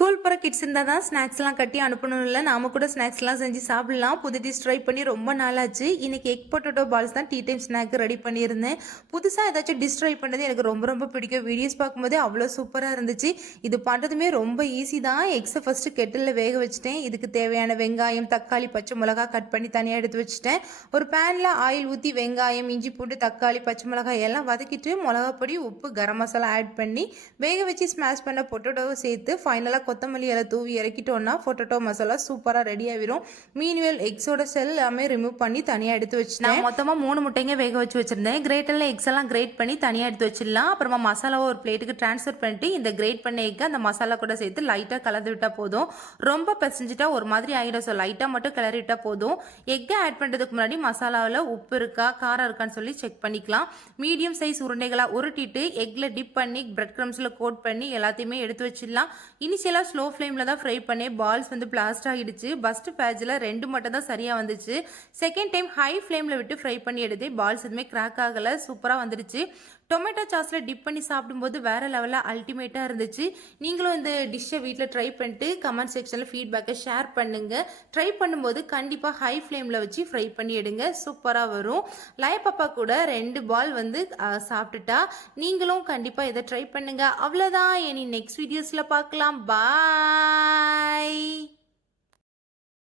School போகிற kids இருந்தால் தான் ஸ்நாக்ஸ்லாம் கட்டி அனுப்பணும் இல்லை, நாம கூட ஸ்நாக்ஸ்லாம் செஞ்சு சாப்பிடலாம். புது டிஷ் ட்ரை பண்ணி ரொம்ப நாளாச்சு. இன்னைக்கு எக் பொட்டேட்டோ பால்ஸ் தான் டீ டைம் ஸ்நாக்கு ரெடி பண்ணியிருந்தேன். புதுசாக ஏதாச்சும் டிஷ் ட்ரை பண்ணது எனக்கு ரொம்ப ரொம்ப பிடிக்கும். வீடியோஸ் பார்க்கும்போதே அவ்வளோ சூப்பராக இருந்துச்சு. இது பண்ணுறதுமே ரொம்ப ஈஸி தான். எக்ஸை ஃபஸ்ட்டு கெட்டிலில் வேக வச்சுட்டேன். இதுக்கு தேவையான வெங்காயம், தக்காளி, பச்சை மிளகா கட் பண்ணி தனியாக எடுத்து வச்சுட்டேன். ஒரு பேனில் ஆயில் ஊற்றி வெங்காயம், இஞ்சி பூண்டு, தக்காளி, பச்சை மிளகாய் எல்லாம் வதக்கிட்டு மிளகாப்பொடி, உப்பு, கரம் மசாலா ஆட் பண்ணி வேக வச்சு ஸ்மாஷ் பண்ண பொட்டேட்டோவை சேர்த்து ஃபைனலாக கொத்தமல்லி இலை தூவி இறக்கிட்டோன்னா பொட்டேட்டோ மசாலா சூப்பராக ரெடி ஆகிரும். மீன்வேல் எக்ஸோட செல் எல்லாமே ரிமூவ் பண்ணி தனியாக எடுத்து வச்சுட்டேன். நான் மொத்தமாக 3 முட்டைங்க வேக வச்சு வச்சுருந்தேன். கிரேட்டரில் எக்ஸ் எல்லாம் கிரேட் பண்ணி தனியாக எடுத்து வச்சிடலாம். அப்புறமா மசாலாவை ஒரு பிளேட்டுக்கு ட்ரான்ஸ்ஃபர் பண்ணிட்டு இந்த கிரேட் பண்ண எக்கு அந்த மசாலா கூட சேர்த்து லைட்டாக கலந்து விட்டால் போதும். ரொம்ப பிசைஞ்சிட்டா ஒரு மாதிரி ஆகிடும். ஸோ லைட்டாக மட்டும் கிளறி விட்டால் போதும். எக்கை ஆட் பண்ணுறதுக்கு முன்னாடி மசாலாவில் உப்பு இருக்கா, காரம் இருக்கான்னு சொல்லி செக் பண்ணிக்கலாம். மீடியம் சைஸ் உருண்டைகளாக உருட்டிட்டு எக்கில் டிப் பண்ணி பிரெட் க்ரம்ஸில் கோட் பண்ணி எல்லாத்தையுமே எடுத்து வச்சிடலாம். இனிஷியலாக ஸ்லோ ஃப்ளேமில் தான் ஃப்ரை பண்ணி பால்ஸ் வந்து பிளாஸ்ட் ஆகிடுச்சு. ஃபஸ்ட்டு பேட்சில் 2 மட்டும் தான் சரியாக வந்துச்சு. செகண்ட் டைம் ஹை ஃப்ளேமில் விட்டு ஃப்ரை பண்ணி எடுத்து பால்ஸ் எதுவுமே கிராக் ஆகலை, சூப்பராக வந்துடுச்சு. டொமேட்டோ சாஸில் டிப் பண்ணி சாப்பிடும்போது வேறு லெவலில் அல்டிமேட்டாக இருந்துச்சு. நீங்களும் இந்த டிஷ்ஷை வீட்டில் ட்ரை பண்ணிட்டு கமெண்ட் செக்ஷனில் ஃபீட்பேக்கை ஷேர் பண்ணுங்கள். ட்ரை பண்ணும்போது கண்டிப்பாக ஹை ஃப்ளேமில் வச்சு ஃப்ரை பண்ணி எடுங்க, சூப்பராக வரும். லய பாப்பா கூட 2 பால் வந்து சாப்பிட்டுட்டா. நீங்களும் கண்டிப்பாக இதை ட்ரை பண்ணுங்கள். அவ்வளோதான். இனி நெக்ஸ்ட் வீடியோஸில் பார்க்கலாம். பாய்.